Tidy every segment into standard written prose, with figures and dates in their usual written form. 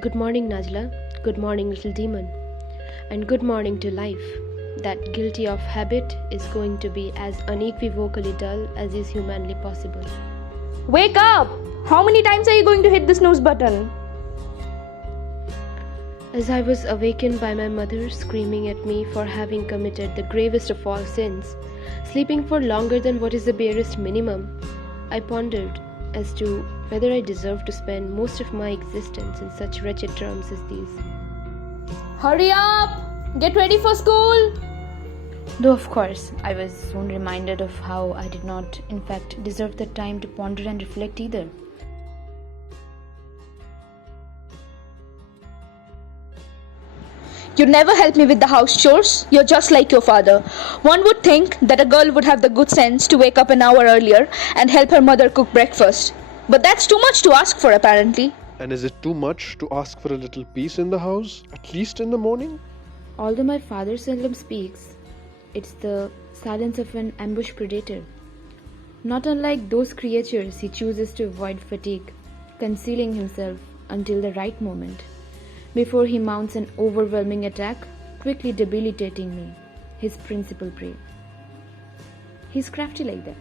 Good morning, Najla. Good morning, little demon. And good morning to life. That guilty of habit is going to be as unequivocally dull as is humanly possible. Wake up! How many times are you going to hit the snooze button? As I was awakened by my mother screaming at me for having committed the gravest of all sins, sleeping for longer than what is the barest minimum, I pondered as to whether I deserve to spend most of my existence in such wretched terms as these. Hurry up! Get ready for school! Though of course, I was soon reminded of how I did not, in fact, deserve the time to ponder and reflect either. You never help me with the house chores. You're just like your father. One would think that a girl would have the good sense to wake up an hour earlier and help her mother cook breakfast. But that's too much to ask for, apparently. And is it too much to ask for a little peace in the house, at least in the morning? Although my father seldom speaks, it's the silence of an ambush predator. Not unlike those creatures he chooses to avoid fatigue, concealing himself until the right moment, before he mounts an overwhelming attack, quickly debilitating me, his principal prey. He's crafty like that.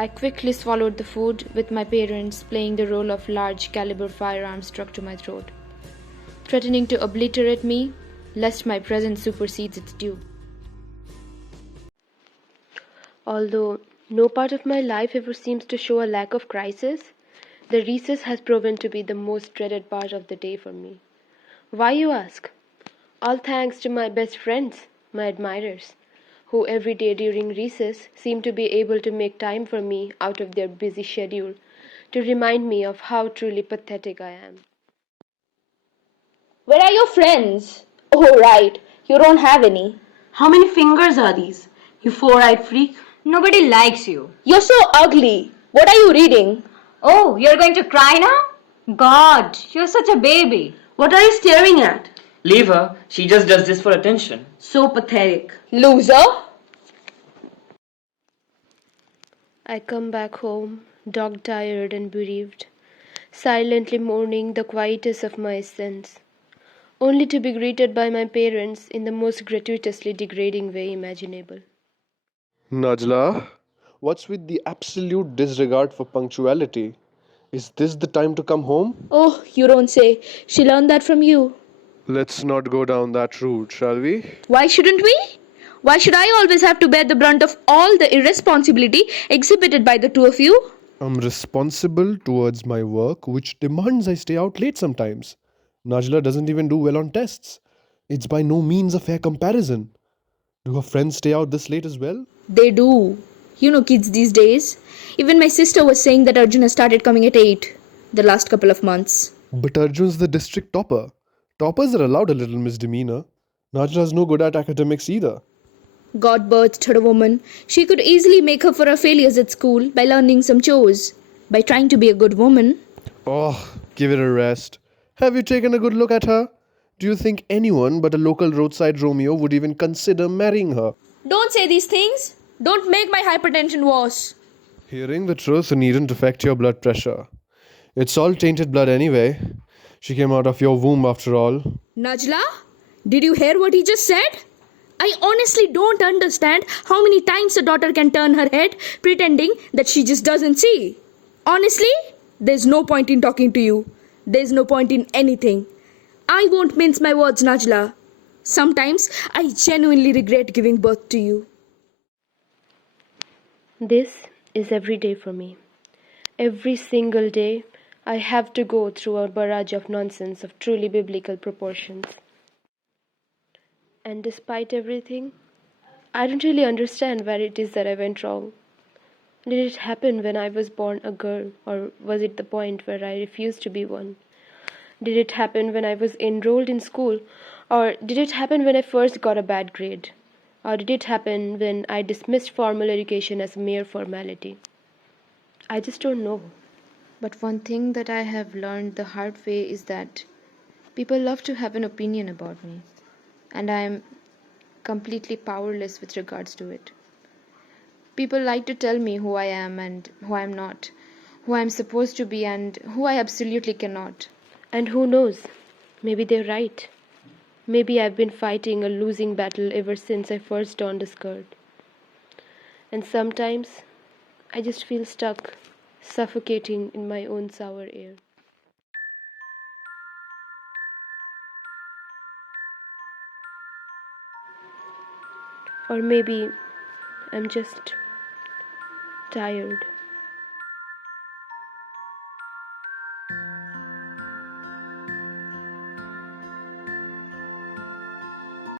I quickly swallowed the food, with my parents playing the role of large caliber firearms struck to my throat, threatening to obliterate me, lest my presence supersedes its due. Although no part of my life ever seems to show a lack of crisis, the recess has proven to be the most dreaded part of the day for me. Why, you ask? All thanks to my best friends, my admirers, who every day during recess seem to be able to make time for me out of their busy schedule to remind me of how truly pathetic I am. Where are your friends? Oh, right. You don't have any. How many fingers are these? You four-eyed freak. Nobody likes you. You're so ugly. What are you reading? Oh, you're going to cry now? God, you're such a baby. What are you staring at? Leave her, she just does this for attention. So pathetic. Loser. I come back home, dog-tired and bereaved, silently mourning the quietus of my essence, only to be greeted by my parents in the most gratuitously degrading way imaginable. Najla, what's with the absolute disregard for punctuality? Is this the time to come home? Oh, you don't say. She learned that from you. Let's not go down that route, shall we? Why shouldn't we? Why should I always have to bear the brunt of all the irresponsibility exhibited by the two of you? I'm responsible towards my work, which demands I stay out late sometimes. Najla doesn't even do well on tests. It's by no means a fair comparison. Do her friends stay out this late as well? They do. You know kids these days. Even my sister was saying that Arjun has started coming at 8 the last couple of months. But Arjun's the district topper. Toppers are allowed a little misdemeanor. Najla's no good at academics either. God birthed her a woman. She could easily make up for her failures at school by learning some chores, by trying to be a good woman. Oh, give it a rest. Have you taken a good look at her? Do you think anyone but a local roadside Romeo would even consider marrying her? Don't say these things. Don't make my hypertension worse. Hearing the truth needn't affect your blood pressure. It's all tainted blood anyway. She came out of your womb after all. Najla, did you hear what he just said? I honestly don't understand how many times a daughter can turn her head pretending that she just doesn't see. Honestly, there's no point in talking to you. There's no point in anything. I won't mince my words, Najla. Sometimes I genuinely regret giving birth to you. This is every day for me. Every single day, I have to go through a barrage of nonsense of truly biblical proportions. And despite everything, I don't really understand where it is that I went wrong. Did it happen when I was born a girl, or was it the point where I refused to be one? Did it happen when I was enrolled in school, or did it happen when I first got a bad grade? Or did it happen when I dismissed formal education as a mere formality? I just don't know. But one thing that I have learned the hard way is that people love to have an opinion about me, and I am completely powerless with regards to it. People like to tell me who I am and who I am not, who I am supposed to be and who I absolutely cannot. And who knows? Maybe they're right. Maybe I've been fighting a losing battle ever since I first donned a skirt. And sometimes I just feel stuck, suffocating in my own sour air. Or maybe I'm just tired.